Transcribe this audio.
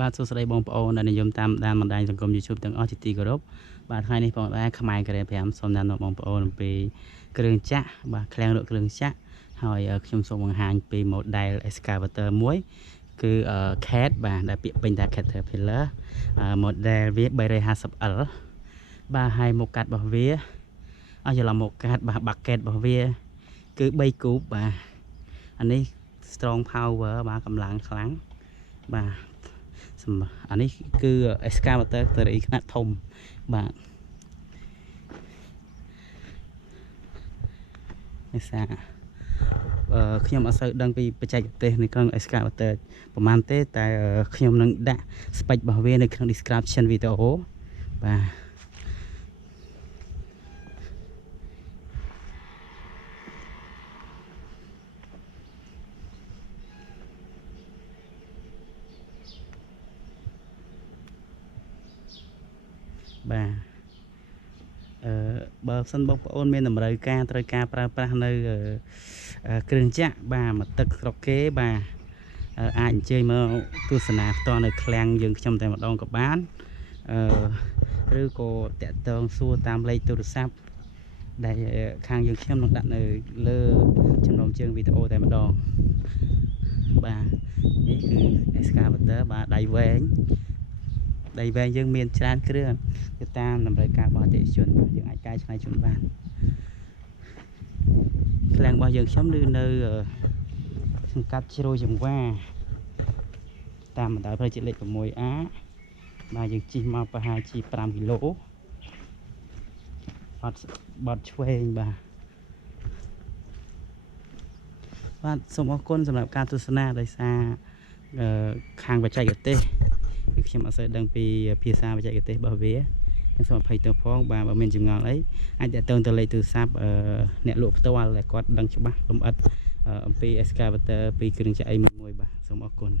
បាទសួស្តីបងប្អូនដែលនិយមតាមដានបណ្ដាញសង្គម YouTube ទាំងអស់ជាទីគោរពបាទថ្ងៃនេះផងដែរខ្មែរក្រែ5សូមណែនាំបងប្អូនអំពីគ្រឿងចាក់បាទឃ្លាំងរកគ្រឿងចាក់ហើយខ្ញុំសូមបង្ហាញពី model Excavator មួយគឺ CAT បាទដែលពាក្យពេញថា CAT350L model វា 350L បាទហើយមុខកាត់របស់វាអស់ច្រឡំមុខកាត់បាទ bucket របស់វាគឺ3គូបបាទអានេះ strong power បាទកម្លាំងខ្លាំងបាទអានេះគឺ Excavator តរីខ្នាតធំបាទនេះសាខ្ញុំអត់សូវដឹងពីបច្ចេកទេសនៅក្នុង Excavator ប្រហែលទេតែខ្ញុំនឹងដាក់ spec របស់វានៅក្នុង description video បាទបាទបើសិនបងប្អូនមានតម្រូវការត្រូវការប្រើប្រាស់នៅគ្រឿងចាក់បាទមកទឹកស្រុកគេបាទអាចអញ្ជើញមកទស្សនាផ្ទាល់នៅឃ្លាំងយើងខ្ញុំតែម្ដងក៏បានឬក៏តាក់ទងសួរតាមលេខទូរស័ព្ទដែលខាងយើងខ្ញុំនឹងដាក់នៅលើចំណងជើងវីដេអូតែម្ដងបាទនេះគឺ Excavator បាទដៃវែងយើងមានច្រើនគ្រឿងទៅតាមតម្រូវការរបស់អតិថិជនយើងអាចកែច្នៃជូនបានឃ្លាំងរបស់យើងខ្ញុំនៅសង្កាត់ជ្រោយចង្វាតាមបណ្ដោយផ្លូវជាតិលេខ 6A បាទយើងជិះមកប្រហែលជា5គីឡូបត់ឆ្វេងបាទសូមអរគុណសម្រាប់ការទស្សនាដោយសារខាងបច្ចេកទេសគឺខ្ញុំអត់សូវដឹងពីភាសាបច្ចេកទេសរបស់វាខ្ញុំសូមអភ័យទោសផងបាទបើមានចម្ងល់អីអាចតាក់ទងទៅលេខទូរស័ព្ទអ្នកលក់ផ្ទាល់ដែលគាត់ដឹងច្បាស់លម្អិតអំពី Excavator ពីគ្រឿងចាក់អីមួយបាទសូមអរគុណ